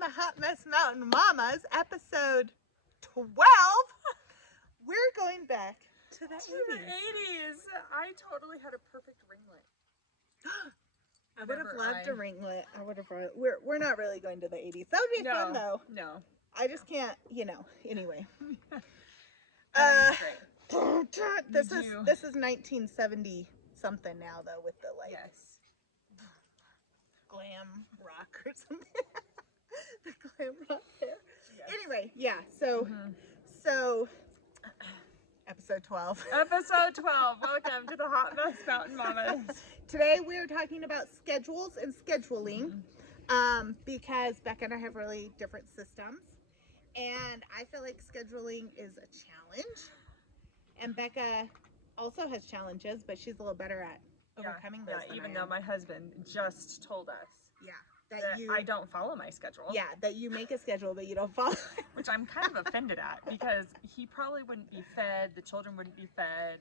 on the Hot Mess Mountain Mamas, episode 12. We're going back to the 80s. I totally had a perfect ringlet. I would have loved a ringlet. I would have. We're not really going to the 80s. That would be fun though. No. I just can't. Anyway. This is 1970 something now though, with the glam rock or something. The glam rock hair. Yes. Anyway, yeah. So episode 12. Episode 12. Welcome to the Hot Mess Mountain Mamas. Today we're talking about schedules and scheduling, because Becca and I have really different systems, and I feel like scheduling is a challenge. And Becca also has challenges, but she's a little better at overcoming those. Yeah, even though my husband just told us that I don't follow my schedule. Yeah, that you make a schedule, but you don't follow. Which I'm kind of offended at, because he probably wouldn't be fed, the children wouldn't be fed,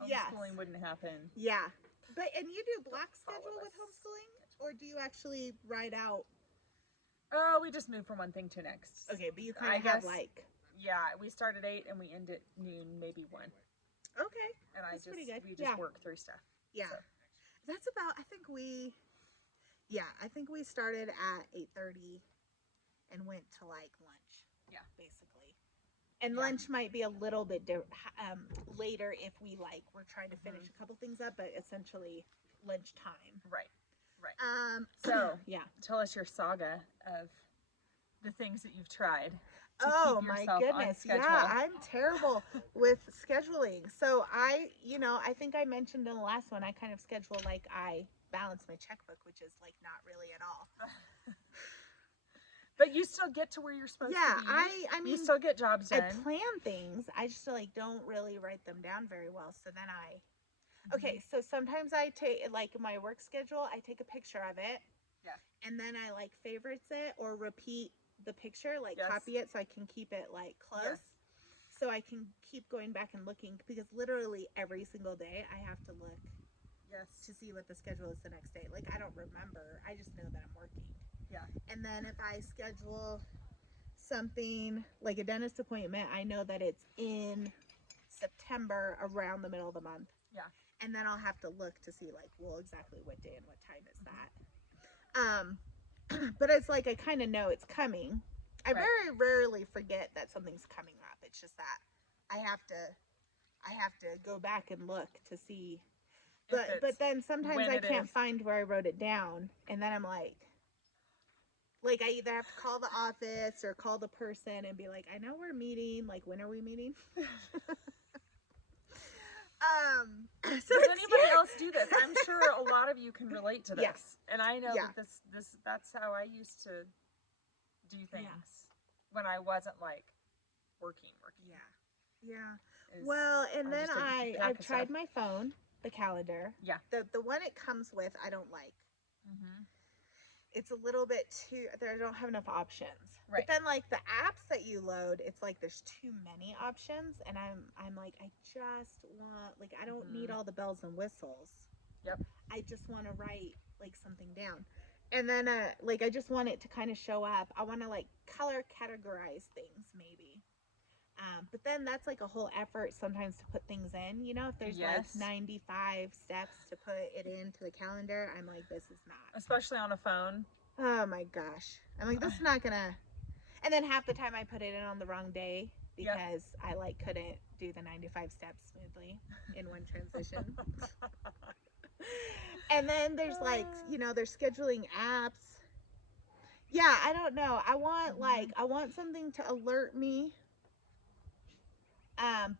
homeschooling wouldn't happen. Yeah. And you do block schedule with homeschooling, or do you actually write out? Oh, we just move from one thing to the next. Okay, but you kind of have like. Yeah, we start at 8 and we end at noon, maybe 1. Okay. And That's pretty good. We just work through stuff. Yeah. So. That's about, I think we started at 8:30 and went to like lunch. Yeah. Basically. And lunch might be a little bit later if we're trying to finish a couple things up, but essentially lunchtime. Right. So, tell us your saga of the things that you've tried. Oh my goodness. Yeah, I'm terrible with scheduling. So I think I mentioned in the last one, I kind of schedule like I balance my checkbook, which is like not really at all. But you still get to where you're supposed to be. I mean, you still get jobs done. I plan things. I just don't really write them down very well. So then okay, so sometimes I take my work schedule, I take a picture of it. Yeah. And then I favorites it or repeat the picture, copy it so I can keep it close. Yes. So I can keep going back and looking, because literally every single day I have to look to see what the schedule is the next day. I don't remember. I just know that I'm working. Yeah. And then if I schedule something like a dentist appointment, I know that it's in September around the middle of the month. Yeah. And then I'll have to look to see exactly what day and what time is that. But it's I kind of know it's coming. I very rarely forget that something's coming up. It's just that I have to go back and look to see. But then sometimes I can't find where I wrote it down, and then I'm I either have to call the office or call the person and be like, I know we're meeting. When are we meeting? Does anybody else do this? I'm sure a lot of you can relate to this. Yes. And I know that that's how I used to do things when I wasn't working. Yeah. Well, and then I've tried my phone, the calendar. Yeah. The one it comes with, I don't like. Mm-hmm. It's a little bit too, I don't have enough options. Right. But then the apps that you load, it's there's too many options, and I'm I just want, I don't need all the bells and whistles. Yep. I just want to write something down. And then I just want it to kind of show up. I want to color categorize things maybe. But then that's a whole effort sometimes to put things in, if there's 95 steps to put it into the calendar, I'm this is not. Especially on a phone. Oh my gosh. I'm this is not gonna. And then half the time I put it in on the wrong day because I couldn't do the 95 steps smoothly in one transition. And then there's there's scheduling apps. Yeah, I don't know. I want I want something to alert me.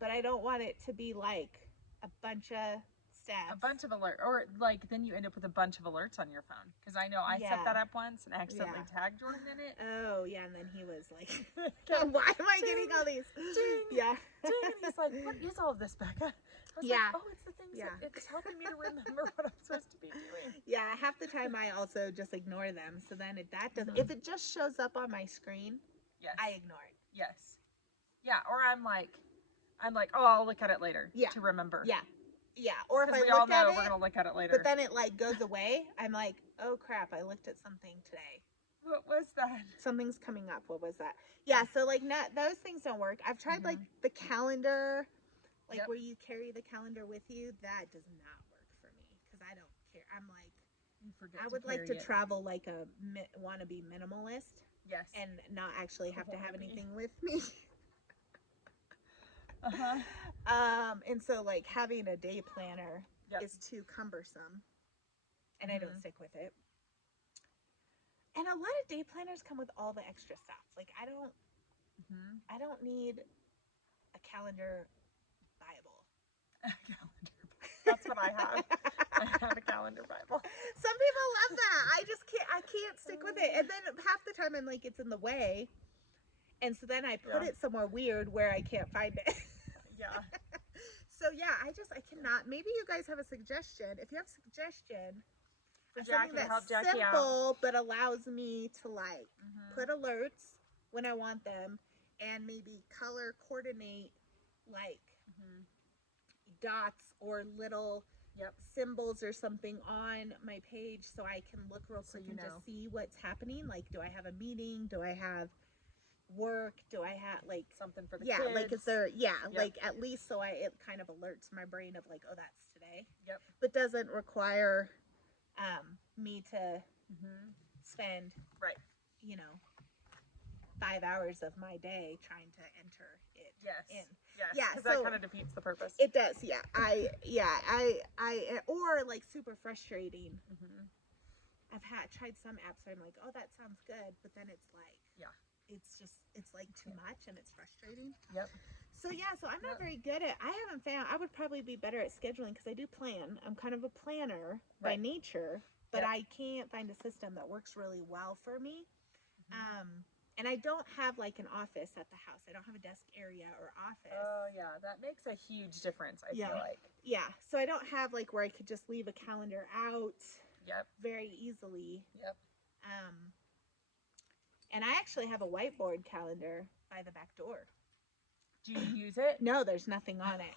But I don't want it to be a bunch of steps. A bunch of alerts. Or then you end up with a bunch of alerts on your phone. Because I know I set that up once and accidentally tagged Jordan in it. Oh, yeah. And then he was why am I getting all these? Ding, yeah. Ding. And he's what is all of this, Becca? I was it's the things that it's helping me to remember what I'm supposed to be doing. Yeah, half the time I also just ignore them. So then if it just shows up on my screen, I ignore it. Yes. Yeah, or I'm oh, I'll look at it later to remember. Yeah. Yeah. Or if I look at it, we're going to look at it later. But then it goes away. I'm oh crap, I looked at something today. What was that? Something's coming up. What was that? Yeah, so like not those things don't work. I've tried like the calendar, like where you carry the calendar with you. That does not work for me because I don't care. I'm like, I would like to travel like a wannabe minimalist. Yes. And not actually have to have anything with me. And so like having a day planner is too cumbersome, and I don't stick with it. And a lot of day planners come with all the extra stuff. Like I don't need a calendar Bible. That's what I have. I have a calendar Bible. Some people love that. I can't stick with it. And then half the time I'm like, it's in the way. And so then I put it somewhere weird where I can't find it. Yeah. So yeah, I cannot. Maybe you guys have a suggestion. If you have a suggestion, for something that's simple but allows me to like put alerts when I want them, and maybe color coordinate like dots or little symbols or something on my page so I can look real quick and just see what's happening. Like, do I have a meeting? Do I have work? Do I have like something for the kids? Like is there like at least so it kind of alerts my brain of like, oh, that's today. But doesn't require me to spend 5 hours of my day trying to enter it in. Because that kind of defeats the purpose. It does, I or like super frustrating. I've tried some apps where I'm like, oh, that sounds good, but then it's like it's like too much and it's frustrating. So so I'm not very good at. I haven't found. I would probably be better at scheduling because I do plan. I'm kind of a planner by nature, but I can't find a system that works really well for me. And I don't have like an office at the house. I don't have a desk area or office. Oh yeah, that makes a huge difference. I feel like. Yeah, so I don't have like where I could just leave a calendar out. Very easily. And I actually have a whiteboard calendar by the back door. Do you use it? No, there's nothing on it.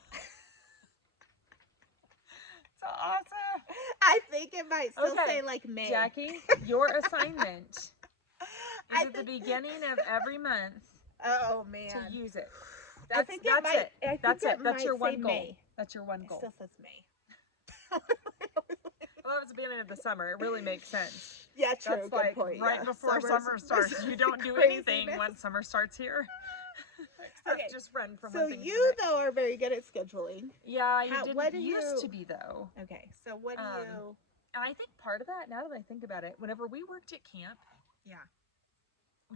It's awesome. I think it might still say like May. Jackie, your assignment is at the beginning of every month. Oh man. To use it. That's it. That's your one goal. That's your one goal. It still says May. Well, that was the beginning of the summer. It really makes sense. Yeah, true. That's like point. Right before summer starts. You don't do anything when summer starts here. Just run from one thing. So you though are very good at scheduling. Yeah, you used to be though. Okay, so what do you? And I think part of that, now that I think about it, whenever we worked at camp,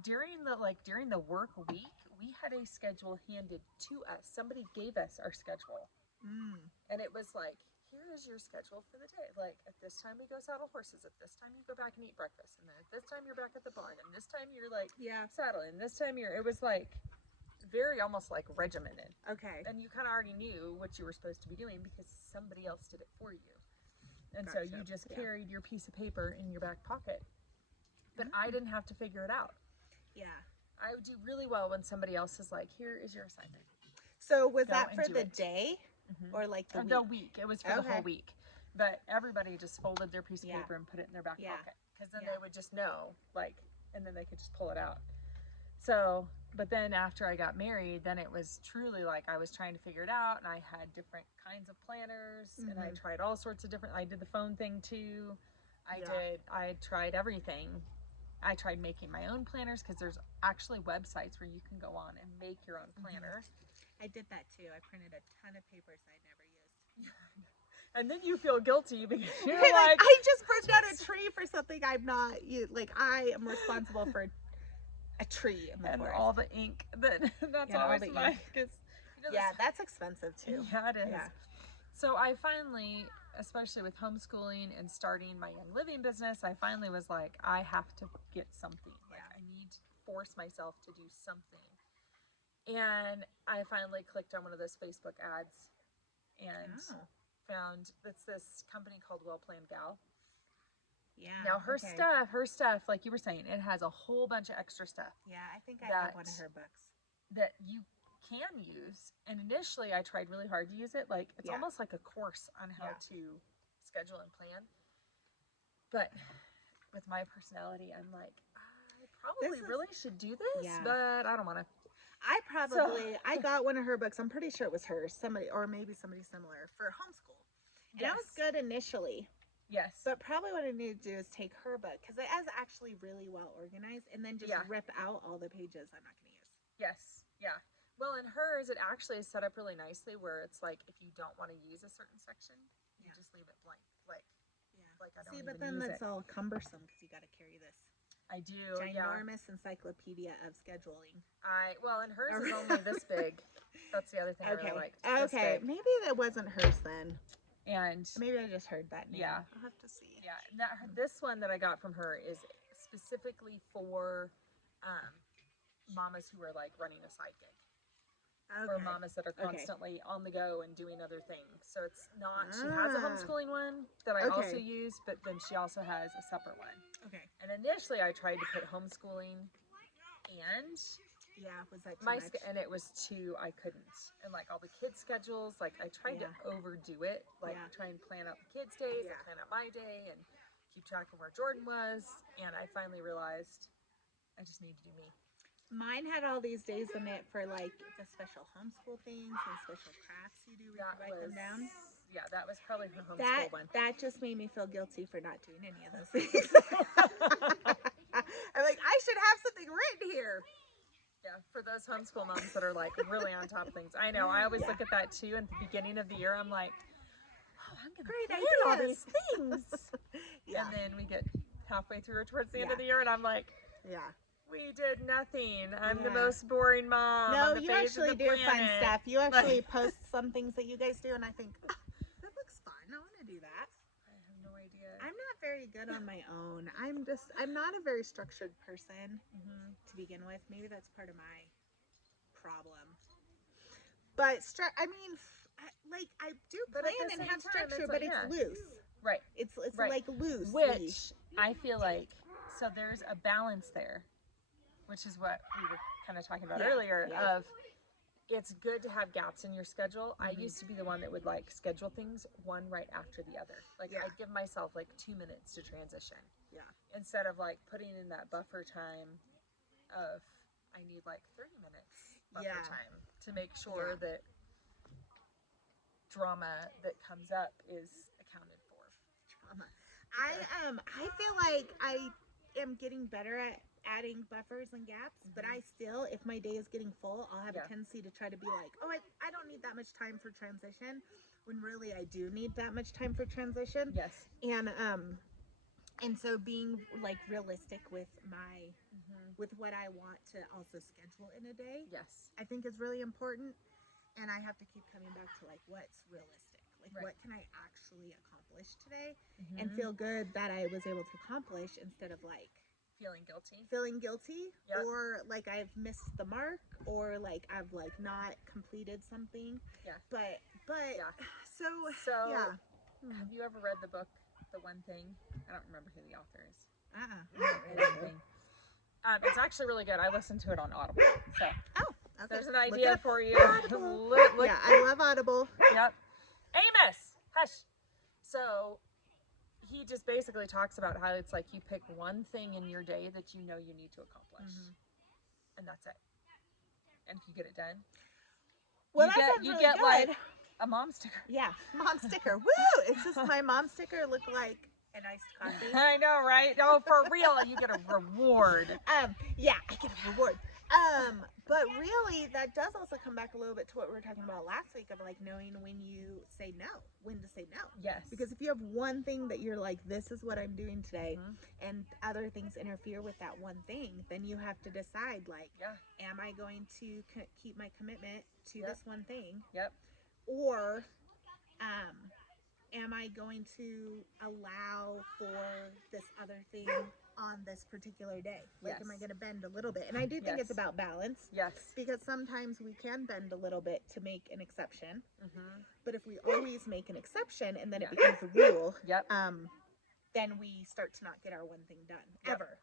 during the work week, we had a schedule handed to us. Somebody gave us our schedule, and it was like, here is your schedule for the day. Like, at this time we go saddle horses. At this time you go back and eat breakfast. And then at this time you're back at the barn. And this time you're like saddling. This time it was like very almost like regimented. Okay. And you kind of already knew what you were supposed to be doing because somebody else did it for you. And so you just carried your piece of paper in your back pocket. But I didn't have to figure it out. Yeah. I would do really well when somebody else is like, here is your assignment. So was that for the day? Or like the week? It was for the whole week. But everybody just folded their piece of paper and put it in their back pocket. Because then they would just know, like, and then they could just pull it out. So, but then after I got married, then it was truly like I was trying to figure it out, and I had different kinds of planners, and I tried all sorts of different, I did the phone thing too. I tried everything. I tried making my own planners because there's actually websites where you can go on and make your own planner. I did that too. I printed a ton of papers I never used. And then you feel guilty because you're like, I just burned down a tree for something I'm not. I am responsible for a tree in the forest. All the ink. That's always my. That's expensive too. Yeah, it is. Yeah. So I finally, especially with homeschooling and starting my Young Living business, I finally was like, I have to get something. Like, I need to force myself to do something. And I finally clicked on one of those Facebook ads and found it's this company called Well Planned Gal. Yeah. Now her stuff, like you were saying, it has a whole bunch of extra stuff. Yeah, I think I have one of her books. That you can use. And initially I tried really hard to use it. Like, it's almost like a course on how to schedule and plan. But with my personality, I'm like, probably really should do this, but I don't want to. I got one of her books. I'm pretty sure it was hers, or maybe somebody similar for homeschool. And that was good initially. Yes. But probably what I need to do is take her book, because it is actually really well organized, and then just rip out all the pages I'm not going to use. Yes. Yeah. Well, in hers, it actually is set up really nicely where it's like if you don't want to use a certain section, you just leave it blank. Like I don't but then that's all cumbersome because you got to carry this. I do. Ginormous encyclopedia of scheduling. Well, and hers is only this big. That's the other thing I really liked. Okay. Maybe that wasn't hers then. And maybe I just heard that name. Yeah. I'll have to see. Yeah. This one that I got from her is specifically for mamas who are like running a side gig. Or mamas that are constantly on the go and doing other things. So it's not, she has a homeschooling one that I also use, but then she also has a separate one. Okay. And initially I tried to put homeschooling and was that too much? And it was I couldn't. And like all the kids' schedules, like I tried to overdo it, like try and plan out the kids' days, and plan out my day, and keep track of where Jordan was. And I finally realized I just need to do me. Mine had all these days in it for like the special homeschool things and special crafts you do. Write them down. Yeah, that was probably her homeschool one. That just made me feel guilty for not doing any of those things. I'm like, I should have something written here. Yeah, for those homeschool moms that are like really on top of things. I know. I always look at that too. At the beginning of the year, I'm like, oh, I'm gonna plan all these things. And then we get halfway through or towards the end of the year, and I'm like, we did nothing. I'm the most boring mom. No, you actually do fun stuff. You actually post some things that you guys do, and I think, that looks fun. I want to do that. I have no idea. I'm not very good on my own. I'm not a very structured person to begin with. Maybe that's part of my problem. But, I do plan and have structure, but it's loose. Right. It's like loose. Which I feel like, so there's a balance there. Which is what we were kind of talking about earlier of it's good to have gaps in your schedule. I used to be the one that would like schedule things one right after the other. Like I'd give myself like 2 minutes to transition. Yeah. Instead of like putting in that buffer time of I need like 30 minutes buffer time to make sure that drama that comes up is accounted for. Drama. I feel like I am getting better at adding buffers and gaps, but I still, if my day is getting full, I'll have a tendency to try to be like, oh, I don't need that much time for transition, when really I do need that much time for transition. Yes. And so being like realistic with my with what I want to also schedule in a day, I think is really important. And I have to keep coming back to like what's realistic, like what can I actually accomplish today, and feel good that I was able to accomplish, instead of like feeling guilty, or like I've missed the mark, or like I've like not completed something. But so have you ever read the book The One Thing? I don't remember who the author is. It's actually really good. I listened to it on Audible. So there's an idea for you. I love Audible. Yep. Amos, hush. So he just basically talks about how it's like you pick one thing in your day that you know you need to accomplish, and that's it. And if you get it done, you get good. Like a mom sticker. Yeah, mom sticker. Woo! It's just my mom sticker look like an iced coffee. I know, right? Oh, for real, you get a reward. I get a reward. But really, that does also come back a little bit to what we were talking about last week of like knowing when you say no, when to say no. Yes. Because if you have one thing that you're like, this is what I'm doing today, and other things interfere with that one thing, then you have to decide like, am I going to keep my commitment to this one thing? Or, am I going to allow for this other thing on this particular day? Like, am I going to bend a little bit? And I do think it's about balance. Because sometimes we can bend a little bit to make an exception. But if we always make an exception and then it becomes a rule, then we start to not get our one thing done, ever.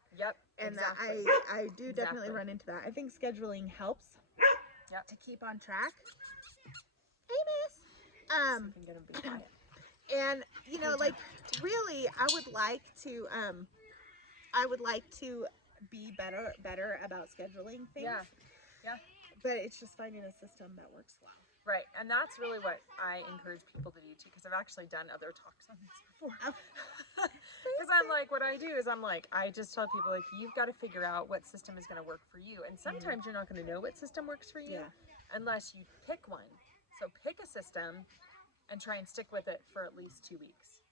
And I do definitely run into that. I think scheduling helps to keep on track. Amos! And, you know, like, really, I would like to be better about scheduling things. Yeah. Yeah. But it's just finding a system that works well. Right. And that's really what I encourage people to do too, because I've actually done other talks on this before. Because I'm like, what I do is I just tell people, like, you've got to figure out what system is going to work for you. And sometimes you're not going to know what system works for you unless you pick one. So pick a system and try and stick with it for at least 2 weeks.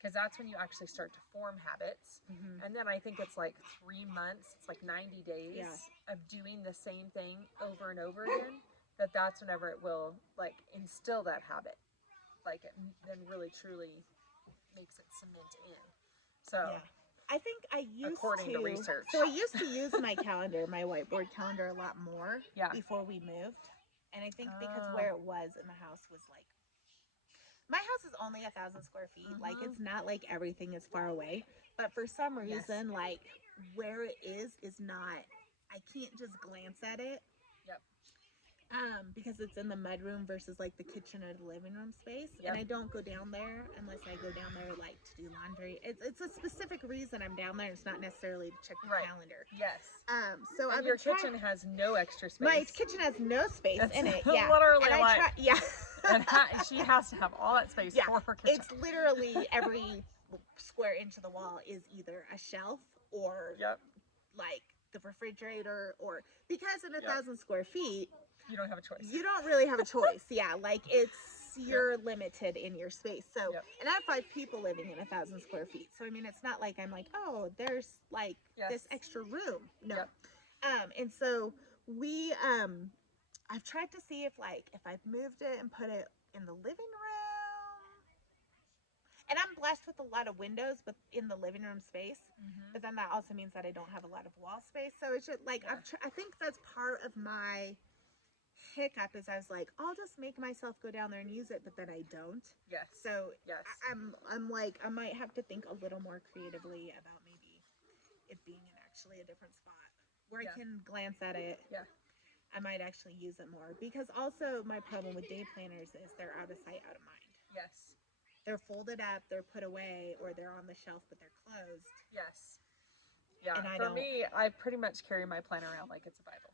Because that's when you actually start to form habits. And then I think it's like 3 months, it's like 90 days of doing the same thing over and over again. That's whenever it will like instill that habit, like it then really truly makes it cement in. So I think I used according to research. So I used to use my calendar, my whiteboard calendar, a lot more before we moved, and I think because where it was in the house was like, my house is only 1,000 square feet. Like it's not like everything is far away, but for some reason, like where it is not. I can't just glance at it. Because it's in the mudroom versus like the kitchen or the living room space, and I don't go down there unless I go down there like to do laundry. It's a specific reason I'm down there. It's not necessarily to check the calendar. Yes. So and your kitchen has no extra space. My kitchen has no space in it. Yeah. Literally, and like, and she has to have all that space for her kitchen. It's literally every square inch of the wall is either a shelf or like the refrigerator, or because in 1,000 square feet. You don't have a choice. You don't really have a choice. Like you're limited in your space. So, and I have 5 people living in 1,000 square feet. So, I mean, it's not like I'm like, oh, there's like this extra room. No. And so I've tried to see if I've moved it and put it in the living room. And I'm blessed with a lot of windows in the living room space, but then that also means that I don't have a lot of wall space. So it's just like, I think that's part of my hiccup is I was like, I'll just make myself go down there and use it, but then I don't. Yes. So I'm like, I might have to think a little more creatively about maybe it being in actually a different spot where I can glance at it. Yeah. I might actually use it more, because also my problem with day planners is they're out of sight, out of mind. Yes. They're folded up, they're put away, or they're on the shelf, but they're closed. Yes. Yeah. And for me, I pretty much carry my planner around like it's a Bible.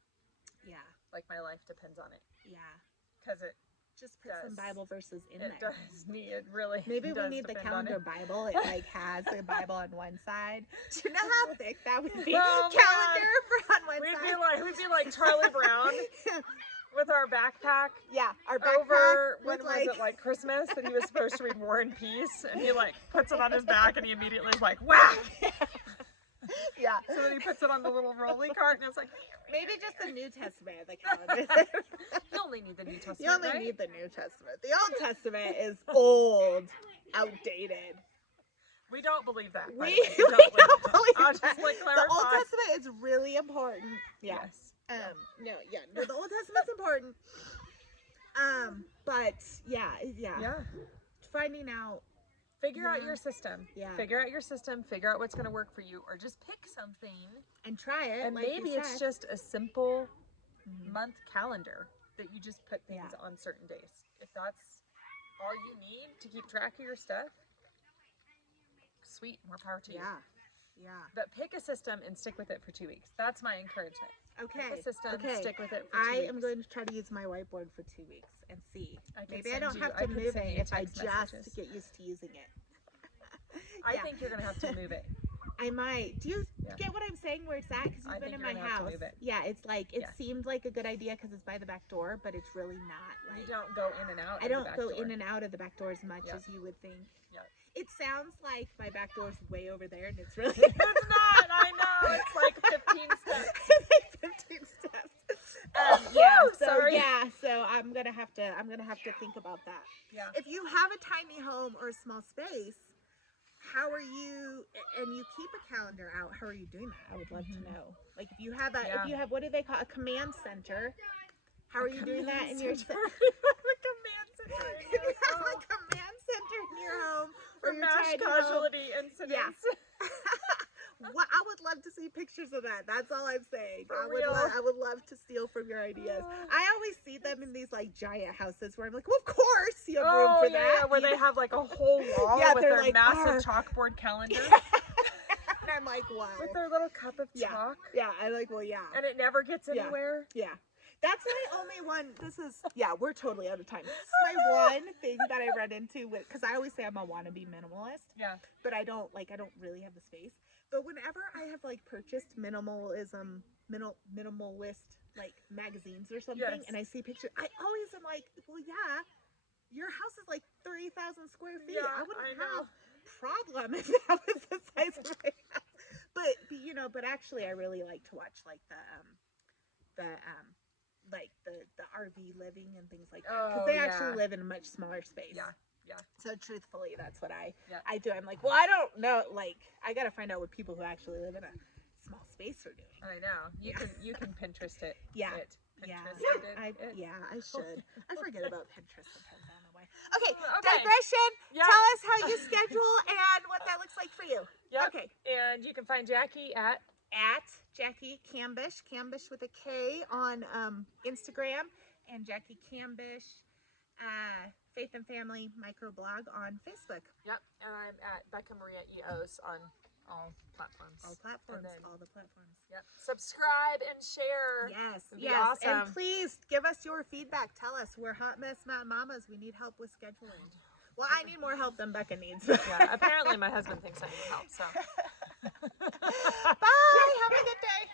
Yeah. Like my life depends on it. Yeah. Because it just put some Bible verses in there. It does need, it really Maybe does we need the depend calendar Bible. It like has the Bible on one side. Do you know how thick that would be? Oh, calendar for on one side. We'd be like Charlie Brown with our backpack. Yeah, our backpack. Over, when was it, like Christmas? And he was supposed to read War and Peace. And he like puts it on his back and he immediately is like, wow. Yeah. So then he puts it on the little rolly cart and it's like, maybe just the New Testament, the calendar. You only need the New Testament. You only need the New Testament. The Old Testament is old, outdated. We don't believe that. We don't believe I'll that. just like clarify. The Old Testament is really important. Yeah. Yes. No, the Old Testament's important. But yeah. Finding out. Figure out your system. Yeah. Figure out your system. Figure out what's going to work for you, or just pick something and try it. And like maybe it's just a simple month calendar that you just put things on certain days. If that's all you need to keep track of your stuff, sweet, more power to you. Yeah. But pick a system and stick with it for 2 weeks. That's my encouragement. Okay. Pick a system, stick with it for 2 weeks. I am going to try to use my whiteboard for 2 weeks and see. Maybe I don't send have you- to I could move send it you if I text just messages. get used to using it. I think you're going to have to move it. I might. Do you get what I'm saying where it's at? Because I you've been think in you're my gonna have to house. move it. Yeah, it's like, it seemed like a good idea because it's by the back door, but it's really not. You Like, don't go in and out. I of the don't back go door. in and out of the back door as much as you would think. Yeah. It sounds like my back door's way over there, and it's really It's not. I know. It's like 15 steps. It's like 15 steps. Sorry. So I'm gonna have to think about that. Yeah. If you have a tiny home or a small space, how are you? And you keep a calendar out. How are you doing that? I would love to know. Like if you have what do they call a command center? How are you doing that in your? A command center. If you have a command center in your home For mass casualty incidents. Yeah. Well, I would love to see pictures of that. That's all I'm saying. For I would love to steal from your ideas. I always see them in these like giant houses where I'm like, well, of course you have room for that. Where they have like a whole wall with they're their like, massive chalkboard calendar. I'm like, wow. With their little cup of chalk. Yeah, I like, well, yeah. And it never gets anywhere. Yeah. That's my only one. We're totally out of time. This is my one thing that I run into with, because I always say I'm a wannabe minimalist. Yeah. But I don't really have the space. But whenever I have like purchased minimalist like magazines or something, and I see pictures, I always am like, well, yeah, your house is like 3,000 square feet. I wouldn't have problem if that was the size of my house. But actually, I really like to watch like the RV living and things like that, because they actually live in a much smaller space. Yeah. So truthfully, that's what I do. I'm like, well, I don't know. Like, I got to find out what people who actually live in a small space are doing. I know. You can Pinterest it. Yeah. I should. I forget about Pinterest sometimes. I don't know why. Okay. Digression. Yep. Tell us how you schedule and what that looks like for you. Yep. Okay. And you can find Jackie at Jackie Cambish with a K on Instagram, and Jackie Cambish Faith and Family microblog on Facebook. Yep. And I'm at Becca Maria EOS on all platforms. All the platforms. Yep. Subscribe and share. Yes. Yes. Awesome. And please give us your feedback. Tell us, we're Hot Mess Mountain Mamas. We need help with scheduling. Well, I need more help than Becca needs. Yeah. Apparently my husband thinks I need help, so. Bye. Have a good day.